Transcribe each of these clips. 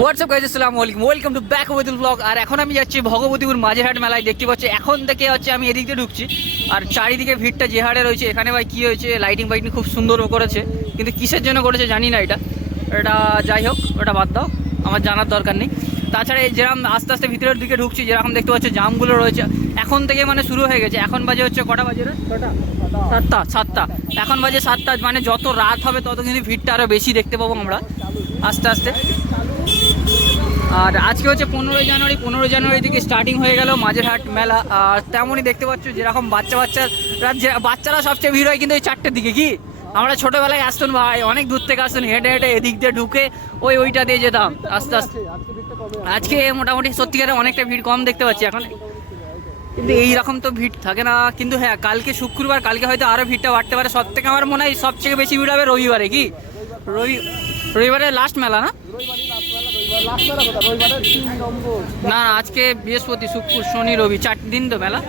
WhatsApp guys, আসসালামু আলাইকুম, welcome to back ওয়েদুল blog. আর এখন আমি যাচ্ছি ভগবতীপুর মাঝেরহাট মেলায়। দেখতে পাচ্ছি এখন থেকে হচ্ছে আমি এদিক দিয়ে ঢুকছি, আর চারিদিকে ভিড়টা যে হারে রয়েছে। এখানে ভাই কী হয়েছে, লাইটিং ফাইটিং খুব সুন্দর করেছে, কিন্তু কিসের জন্য করেছে জানি না। এটা যাই হোক, ওটা বাদ দাও, আমার জানার দরকার নেই। তাছাড়া এই যেরকম আস্তে আস্তে ভিতরের দিকে ঢুকছি, যেরকম দেখতে পাচ্ছি জামগুলো রয়েছে এখন থেকে মানে শুরু হয়ে গেছে। এখন বাজে হচ্ছে কটা বাজে রে? সাতটা। এখন বাজে 7টা, মানে যত রাত হবে তত কিন্তু ভিড়টা আরও বেশি দেখতে পাবো আমরা আস্তে আস্তে। আর আজকে হচ্ছে 15 জানুয়ারি থেকে স্টার্টিং হয়ে গেল মাঝেরহাট মেলা। আর তেমনই দেখতে পাচ্ছ যেরকম বাচ্চারা সবচেয়ে ভিড় হয় কিন্তু ওই 4টের দিকে। কি আমরা ছোটোবেলায় আসতুন ভাই, অনেক দূর থেকে আসতুন, হেঁটে হেঁটে এদিক দিয়ে ঢুকে ওইটা দিয়ে যেতাম আস্তে আস্তে। আজকে মোটামুটি সত্যিকারে অনেকটা ভিড় কম দেখতে পাচ্ছি এখন, কিন্তু এইরকম তো ভিড় থাকে না। কিন্তু হ্যাঁ, কালকে শুক্রবার, কালকে হয়তো আরও ভিড়টা বাড়তে পারে। সব থেকে আমার মনে হয় সবথেকে বেশি ভিড় হবে রবিবারে। কি রবিবারে লাস্ট মেলা না? না, আজকে বৃহস্পতি, শুক্র, শনি, রবি, 4 দিন তো মেলা।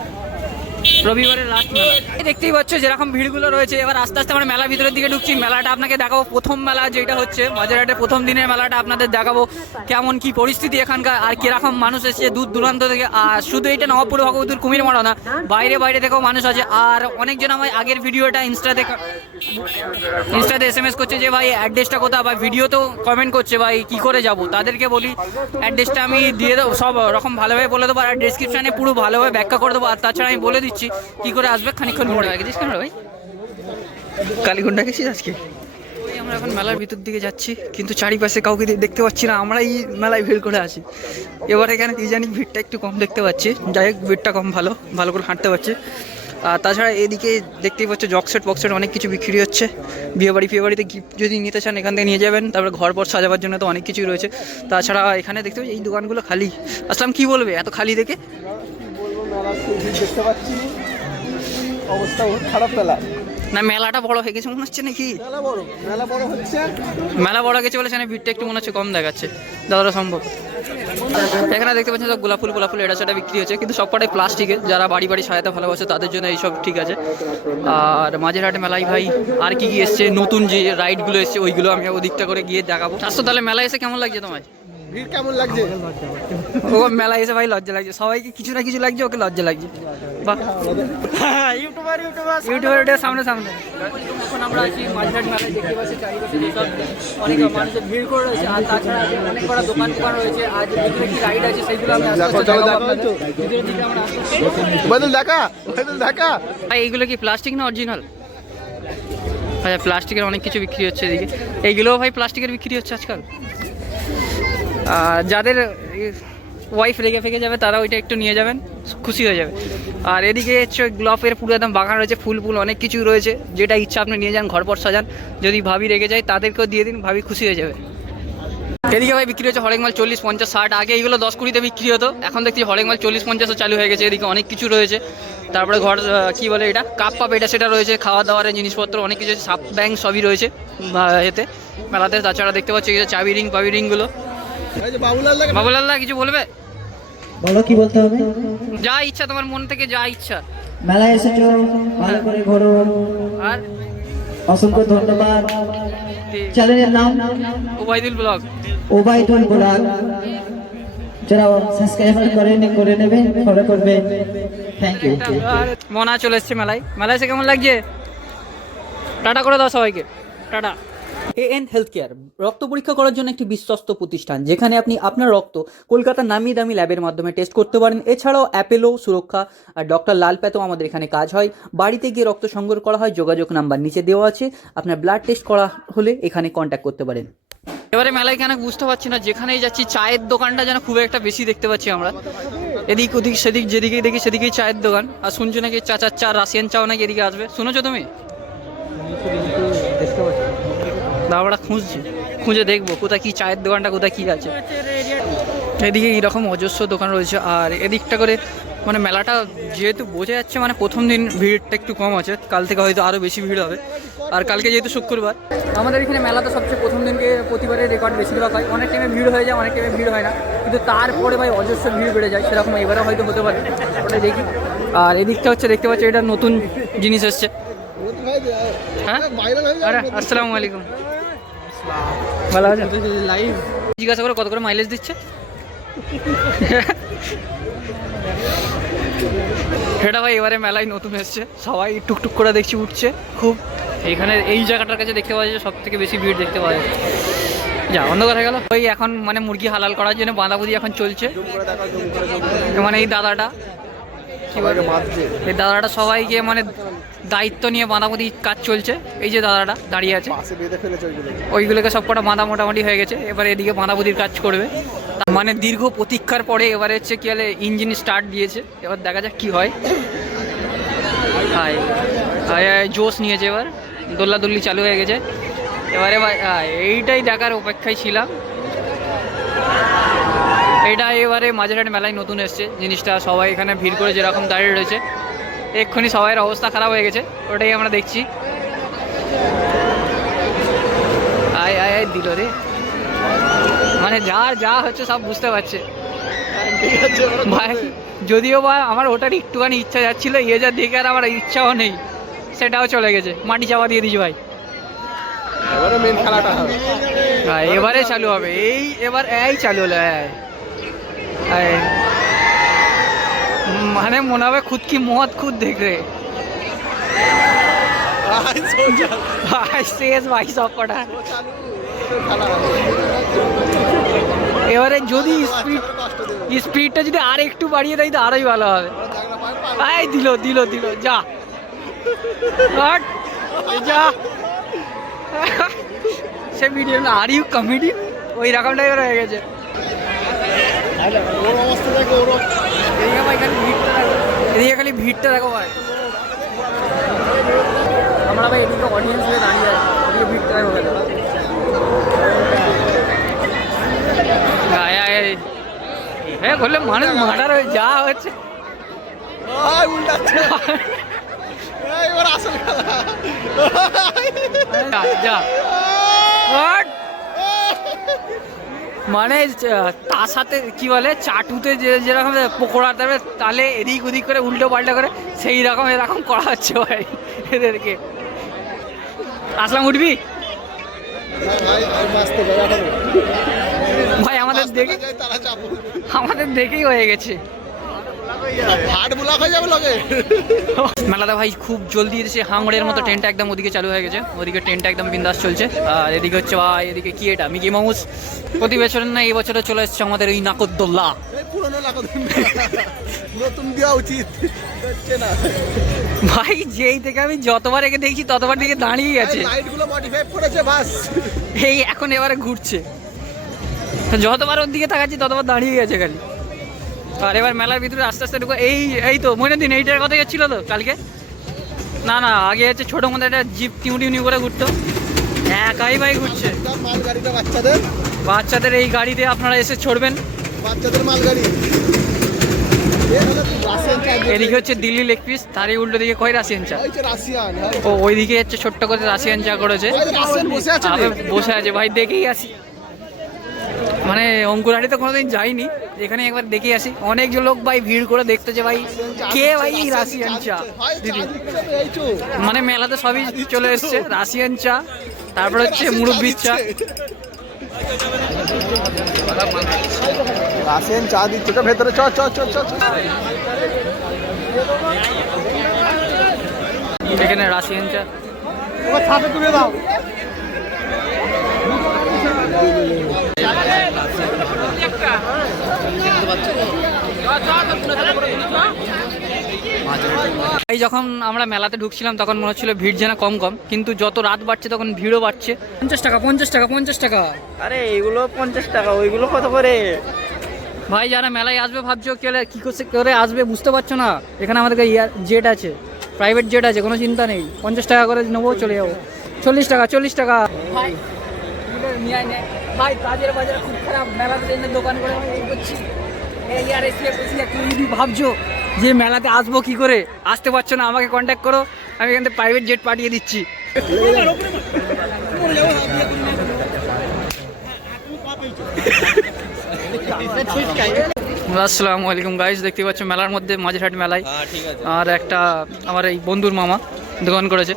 রবিবারের লাস্ট মেলা। দেখতেই পাচ্ছ যেরকম ভিড়গুলো রয়েছে। এবার আস্তে আস্তে আমরা মেলা ভিতরের দিকে ঢুকছি। মেলাটা আপনাকে দেখাবো, প্রথম মেলা যেটা হচ্ছে মাঝেরহাটের প্রথম দিনের মেলাটা আপনাদের দেখাবো কেমন কি পরিস্থিতি এখানকার, আর কিরকম মানুষ এসেছে দূর দূরান্ত থেকে। আর শুধু এটা নবাবপুর ভগবতীর কুমির মারা না, বাইরে থেকেও মানুষ আছে। আর অনেকজন আমার আগের ভিডিওটা ইনস্টাতে SMS করছে যে ভাই অ্যাড্রেসটা কোথায়, বা ভিডিওতেও কমেন্ট করছে ভাই কি করে যাব। তাদেরকে বলি অ্যাড্রেসটা আমি দিয়ে দেবো, সব রকম ভালোভাবে বলে দেবো, আর ডেসক্রিপশানে পুরো ভালোভাবে ব্যাখ্যা করে দেবো। আর তাছাড়া আমি বলে দিচ্ছি কি করে আসবে, খানিক্ষণ পরে। গেছিস কেন ভাই? কালীকুণ্ডা গেছিস আজকে? আমরা এখন মেলার ভিতর দিকে যাচ্ছি, কিন্তু চারিপাশে কাউকে দেখতে পাচ্ছি না। আমরা এই মেলায় ভিড় করে আছি। এবার এখানে কি জানি ভিড়টা একটু কম দেখতে পাচ্ছি। যাই হোক, ভিড়টা কম, ভালো করে হাঁটতে পারছি। আর তাছাড়া এদিকে দেখতেই পাচ্ছ জকসেট বক্সেট অনেক কিছু বিক্রি হচ্ছে। বিয়েবাড়িতে গিফট যদি নিতে চান এখান থেকে নিয়ে যাবেন। তারপরে ঘরপর সাজাবার জন্য তো অনেক কিছুই রয়েছে। তাছাড়া এখানে দেখতে পাচ্ছি এই দোকানগুলো খালি। আসলাম কি বলবে এত খালি দেখে? দেখতে পাচ্ছি অবস্থা বহুত খারাপ। না, মেলাটা বড় হয়ে গেছে মনে হচ্ছে নাকি? মেলা বড় গেছে বলে সেখানে ভিড়টা একটু মনে হচ্ছে কম দেখাচ্ছে যতটা সম্ভব। এখানে দেখতে পাচ্ছেন সব গোলাপ ফুল এটা সেটা বিক্রি হচ্ছে, কিন্তু সবকটাই প্লাস্টিকের। যারা বাড়ি সাজাতে ভালোবাসে তাদের জন্য এইসব ঠিক আছে। আর মাঝেরহাটে মেলায় ভাই আর কি এসছে, নতুন যে রাইডগুলো এসছে ওইগুলো আমি ওদিকটা করে গিয়ে দেখাবো। আসতো তাহলে মেলায় এসে কেমন লাগছে তোমার? ভিড় কেমন লাগছে? ও মেলায় এসে ভাই লজ্জা লাগছে, সবাইকে কিছু না কিছু লাগছে, ওকে লজ্জা লাগছে। বাহ, ইউটিউবার সামনে। এখন আমরা আছি মাঝেরহাট মেলায়। দেখতে পাচ্ছি চারিপাশে যেসব অনেক মানুষের ভিড় করে রয়েছে। আর তাছাড়া অনেক কটা দোকান রয়েছে। আর ভিতরে কি রাইড আছে সেগুলো আমি আস্তে আস্তে দেখাবো আপনাদের। ভিতরের দিকে আমরা দেখা। ভাই এইগুলো কি প্লাস্টিক না অরিজিনাল? আচ্ছা, প্লাস্টিকের অনেক কিছু বিক্রি হচ্ছে এদিকে। এইগুলোও ভাই প্লাস্টিকের বিক্রি হচ্ছে আজকাল। যাদের ওয়াইফ রেগে ফেগে যাবে তারা ওইটা একটু নিয়ে যাবেন, খুশি হয়ে যাবে। আর এদিকে হচ্ছে গ্লোভের পুরো একদম বাগান রয়েছে, ফুল অনেক কিছু রয়েছে। যেটা ইচ্ছা আপনি নিয়ে যান, ঘরপর সাজান। যদি ভাবি রেগে যায় তাদেরকেও দিয়ে দিন, ভাবি খুশি হয়ে যাবে। এদিকে ভাই বিক্রি হচ্ছে হরেক মাল 40, 50, 60। আগে এইগুলো 10-20-তে বিক্রি হতো, এখন দেখছি হরেক মাল 40-50 চালু হয়ে গেছে। এদিকে অনেক কিছু রয়েছে। তারপরে ঘর কি বলে এটা, কাপ এটা সেটা রয়েছে, খাওয়া দাওয়ার জিনিসপত্র অনেক কিছু, সাপ ব্যাংক সবই রয়েছে এতে মেলাতে। তাছাড়া দেখতে পাচ্ছি চাবি রিংগুলো। বাবুলাল্লাহ কিছু বলবে? বলো কি বলতে হবে? যা ইচ্ছা তোমার মন থেকে, যা ইচ্ছা। মেলায় এসেছো, ভালো করে ঘোরো। আর অসংখ্য ধন্যবাদ। চ্যানেলের নাম ওবাইদুল ব্লগ। যারা সাবস্ক্রাইব করে নেবে, ফলো করবে। Thank you. মনা চলে এসছে মেলায় এসে কেমন লাগছে? টাটা করে দাও সবাইকে, টাটা। AN হেলথ কেয়ার রক্ত পরীক্ষা করার জন্য একটি বিশ্বস্ত প্রতিষ্ঠান, যেখানে আপনি আপনার রক্ত কলকাতার নামি দামি ল্যাবের মাধ্যমে টেস্ট করতে পারেন। এছাড়াও অ্যাপেলো, সুরক্ষা আর ডক্টর লাল প্যাথও আমাদের এখানে কাজ হয়। বাড়িতে গিয়ে রক্ত সংগ্রহ করা হয়। যোগাযোগ নাম্বার নিচে দেওয়া আছে, আপনার ব্লাড টেস্ট করা হলে এখানে কন্ট্যাক্ট করতে পারেন। এবারে মেলায় কেন বুঝতে পারছি না, যেখানেই যাচ্ছি চায়ের দোকানটা যেন খুব একটা বেশি দেখতে পাচ্ছি আমরা। এদিক ওদিক সেদিক যেদিকেই দেখি সেদিকেই চায়ের দোকান। আর শুনছো নাকি চাচার চা, রাশিয়ান চাও নাকি এদিকে আসবে, শুনেছো তুমি? দাঁড়া খুঁজে দেখবো কোথায় কি চায়ের দোকানটা, কোথায় কি আছে। এদিকে এইরকম অজস্র দোকান রয়েছে। আর এদিকটা করে মানে মেলাটা যেহেতু বোঝা যাচ্ছে মানে প্রথম দিন ভিড়টা একটু কম আছে, কাল থেকে হয়তো আরও বেশি ভিড় হবে। আর কালকে যেহেতু শুক্রবার, আমাদের এখানে মেলা তো সবচেয়ে প্রথম দিনকে প্রতিবারের রেকর্ড বেশিরভাগ হয়। অনেক টাইমে ভিড় হয়ে যায়, অনেক টাইমে ভিড় হয় না, কিন্তু তারপরে ভাই অজস্র ভিড় বেড়ে যায়। সেরকম এবারেও হয়তো হতে পারে, ওটাই দেখি। আর এদিকটা হচ্ছে দেখতে পাচ্ছি এটা নতুন জিনিস এসছে। হ্যাঁ, আরে আসসালামু আলাইকুম, ভালো আছেন? লাইভ জিজ্ঞাসা করে কত করে মাইলেজ দিচ্ছে। এটা ভাই এবারে মেলায় নতুন এসছে, সবাই টুকটুক করে দেখছি উঠছে খুব। এইখানে এই জায়গাটার কাছে দেখতে পাওয়া যায় সব থেকে বেশি ভিড় দেখতে পাওয়া যায়। যা অন্ধকার হয়ে গেল। ওই এখন মানে মুরগি হালাল করার জন্য বাঁধাবুদি এখন চলছে। মানে এই দাদাটা কি বলে, এই দাদাটা সবাইকে মানে দায়িত্ব নিয়ে বাঁধাবুদি কাজ চলছে। এই যে দাদাটা দাঁড়িয়ে আছে, ওইগুলোকে সব কটা বাঁধা মোটামুটি হয়ে গেছে। এবারে এদিকে বাঁধাবুদির কাজ করবে। মানে দীর্ঘ প্রতীক্ষার পরে এবারে হচ্ছে কি হলে ইঞ্জিন স্টার্ট দিয়েছে। এবার দেখা যাক কি হয়। জোশ নিয়েছে, এবার দোল্লাদুল্লি চালু হয়ে গেছে। এবারে ভাই এইটাই দেখার অপেক্ষায় ছিলাম। এটা এবারে মাঝেরহাট মেলায় নতুন এসছে জিনিসটা। সবাই এখানে ভিড় করে যেরকম দাঁড়িয়ে রয়েছে, এক্ষুনি সবাইয়ের অবস্থা খারাপ হয়ে গেছে, ওটাই আমরা দেখছি। আয় আয় আয় দিল রে, মানে যার যা হচ্ছে সব বুঝতে পারছে ভাই। যদিও বা আমার ওটার একটুখানি ইচ্ছা যাচ্ছিলো, এ যা দেখে আর আমার ইচ্ছাও নেই, সেটাও চলে গেছে। মাটি চাপা দিয়ে দিয়েছি ভাই। এবারে মেন খেলাটা হবে, এবারে চালু হবে। এবার এই চালু হলো। মানে মনে হবে খুদ কি মত খুদ দেখ রে ভাই। শেষ ভাই সব কটা। এবারে যদি স্পিডটা যদি আর একটু বাড়িয়ে দেয় তো আরোই ভালো হবে। এই দিল দিল দিল, যা যা। সে ভিডিও না, আর ইউ কমেডি ওই রকম টাইপের হয়ে গেছে। এদিকে খালি ভিড়টা দেখো ভাই। আমরা ভাই এদিকে অডিয়েন্স হয়ে দাঁড়িয়ে আছি, এদিকে ভিড়টা দেখো ভাই। হ্যাঁ বললে মানুষ মার্ডার হয়ে যা হচ্ছে। মানে তার সাথে কি বলে চাটুতে যেরকম পকোড়া দেবে, তাহলে এদিক ওদিক করে উল্টো পাল্টা করে সেই রকম এরকম করা হচ্ছে ভাই এদেরকে। আসলাম, উঠবি ভাই? আমাদের দেখেই হয়ে গেছে। মেলাটা ভাই খুব জলদি এসে হাঙড়ের মতো ট্রেনটা একদম ওদিকে চালু হয়ে গেছে। ওদিকে ট্রেনটা একদম বিন্দাস চলছে। আর এদিকে হচ্ছে ভাই, এদিকে কি এটা মিকি মাউস। প্রতি বছরের না এই বছরে চলে এসছে আমাদের এই নাকদোল্লা। ভাই যেই থেকে আমি যতবার একে দেখছি ততবার দিকে দাঁড়িয়ে গেছে। এই এখন এবারে ঘুরছে, যতবার ওর দিকে তাকাচ্ছি ততবার দাঁড়িয়ে গেছে খালি। আর এবার মেলার ভিতরে আস্তে আস্তে ঢুকো। এই তো মনে দিন এইটার কথা ছিল তো কালকে। না আগে হচ্ছে ছোটো মতো একটা জিপ টিউ টিউ করে ঘুরতো, একাই ভাই ঘুরছে। বাচ্চাদের এই গাড়িতে আপনারা এসে ছড়বেন, বাচ্চাদের মালগাড়ি। এদিকে হচ্ছে দিল্লি লেগ পিস, তারই উল্টো দিকে কয় রাশিয়ান চা। ও ওইদিকে হচ্ছে ছোট্ট করে রাশিয়ান চা করেছে, বসে আছে ভাই। দেখেই আসি, মানে অঙ্কুরহাটি তো কোনোদিন যাইনি, এখানে একবার দেখে আসি। অনেক লোক ভাই ভিড় করে দেখতেছে ভাই, কে ভাই এই রাশিয়ান চা দিদি। মানে মেলাতে সবই চলে এসছে, রাশিয়ান চা, তারপর হচ্ছে মুরব্বির চা। রাশিয়ান চা দিচ্ছে ভেতরে, চ এখানে রাশিয়ান চা। তুলে দাও। এই যখন আমরা মেলাতে ঢুকছিলাম তখন মনে হচ্ছিল ভিড় যেন কম কম, কিন্তু যত রাত বাড়ছে তখন ভিড়ও বাড়ছে। 50 টাকা 50 টাকা 50 টাকা। আরে এইগুলো 50 টাকা, ওইগুলো কত করে? ভাই যারা মেলায় আসবে ভাবছো কি করে আসবে বুঝতে পারছো না। এখানে আমাদের জেট আছে, প্রাইভেট জেট আছে, কোনো চিন্তা নেই। 50 টাকা করে নেবো, চলে যাবো। 40 টাকা 40 টাকা। ভাই ভাই কাজের বাজার খুব খারাপ, মেলাতে দোকান করে করছি। এই আর এসে তুমি ভাবছো যে মেলাতে আসবো কি করে, আসতে পারছো না, আমাকে কন্ট্যাক্ট করো, আমি এখান থেকে প্রাইভেট জেট পাঠিয়ে দিচ্ছি। আসসালামু আলাইকুম গাইস, দেখতে পাচ্ছ মেলার মধ্যে মাঝেরহাট মেলায় আর একটা আমার এই বন্ধুর মামা দোকান করেছে।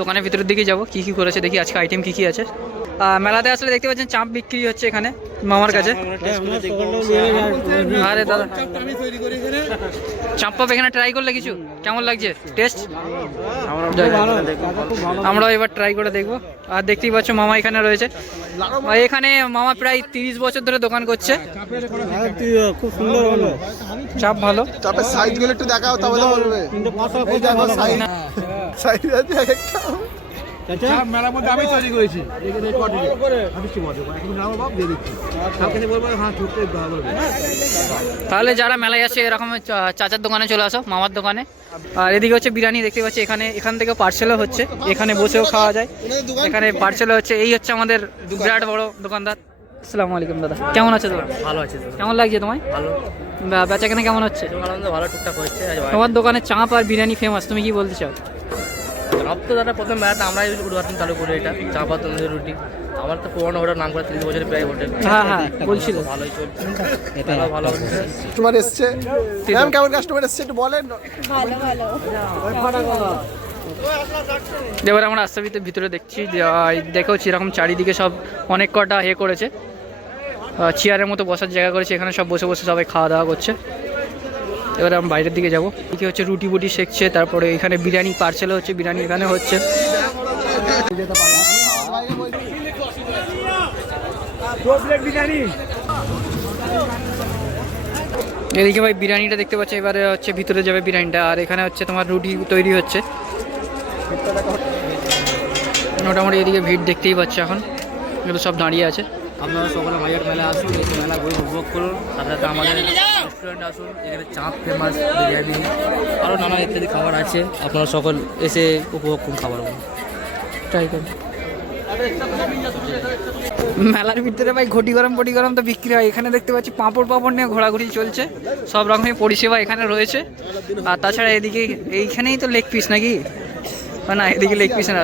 দোকানের ভিতরের দিকে যাবো, কি করেছে দেখি আজকে আইটেম কি আছে। মেলাতে আসলে দেখতে পাচ্ছেন চাপ বিক্রি হচ্ছে এখানে। মামার কাছে। আরে দাদা চাম্পাপ এখানে ট্রাই করলে কিছু কেমন লাগছে টেস্ট? আমরাও এবার ট্রাই করে দেখবো। আর দেখতেই পাচ্ছ মামা এখানে রয়েছে। আর এখানে মামা প্রায় 30 বছর ধরে দোকান করছে। খুব সুন্দর হলো। চাপ ভালো। চাপের সাইজ গুলো একটু দেখাও তবে তো বলবে। এই দেখো সাইজ সাইজ আছে একটা। মেলার মধ্যে আমি তৈরি করেছি। তাহলে যারা মেলায় আসে এরকম চাচার দোকানে চলে আসো, মামার দোকানে। আর এদিকে হচ্ছে বিরিয়ানি দেখতে পাচ্ছি, এখান থেকে পার্সেলও হচ্ছে, এখানে বসেও খাওয়া যায়, এখানে পার্সেলও হচ্ছে। এই হচ্ছে আমাদের বিরাট বড় দোকানদার। আসসালামু আলাইকুম দাদা, কেমন আছে তোমার? ভালো আছে তো, কেমন লাগছে তোমায়? ভালো বেচা কেনা কেমন হচ্ছে? আলহামদুলিল্লাহ ভালো টুকটাক হচ্ছে। তোমার দোকানে চাপ আর বিরিয়ানি ফেমাস, তুমি কি বলতে চাও? চাপ তো দাদা প্রথম বেড়াটা আমরাই উদ্ঘাটন চালু করে, এটা চাপ আর তন্দুরি রুটি। আমার তো পুরোনো হোটেল, নাম করে 30 বছরের প্রায় হোটেল। হ্যাঁ হ্যাঁ বলছিল। ভালোই চলছে, মেলাও ভালো হচ্ছে। কাস্টমার এসছে ম্যাম, কেমন কাস্টমার এসছে একটু বলেন। এবার আমরা আস্তে আস্তে ভিতরে দেখছি যে দেখেওছি এরকম চারিদিকে সব অনেক কটা করেছে, চেয়ারের মতো বসার জায়গা করেছে, এখানে সব বসে বসে সবাই খাওয়া দাওয়া করছে। এবারে আমি বাইরের দিকে যাবো। এদিকে হচ্ছে রুটি বুটি সেকছে, তারপরে এখানে বিরিয়ানি পার্সেল হচ্ছে, বিরিয়ানি এখানে হচ্ছে। এদিকে ভাই বিরিয়ানিটা দেখতে পাচ্ছি, এবারে হচ্ছে ভিতরে যাবে বিরিয়ানিটা। আর এখানে হচ্ছে তোমার রুটি তৈরি হচ্ছে। মোটামুটি এদিকে ভিড় দেখতেই পাচ্ছে, এখন এগুলো সব দাঁড়িয়ে আছে। আপনারা সকলে মাইয়ার মেলা আসুন, এই মেলা বই উপভোগ করুন। সাথে সাথে আমাদের রেস্টুরেন্টে আসুন, এখানে চাপ ফেমাস, বিরিয়ানি আরও নানা ইত্যাদি খাবার আছে। আপনারা সকল এসে উপভোগ করুন খাবারগুলো। ট্রাই করুন। মেলার ভিতরে ভাই ঘটি গরম পটি গরম তো বিক্রি হয়। এখানে দেখতে পাচ্ছি পাঁপড় নিয়ে ঘোরাঘুরি চলছে, সব রকমের পরিষেবা এখানে রয়েছে। আর তাছাড়া এদিকে এইখানেই তো লেগ পিস নাকি না, এদিকে লেগ পিস না।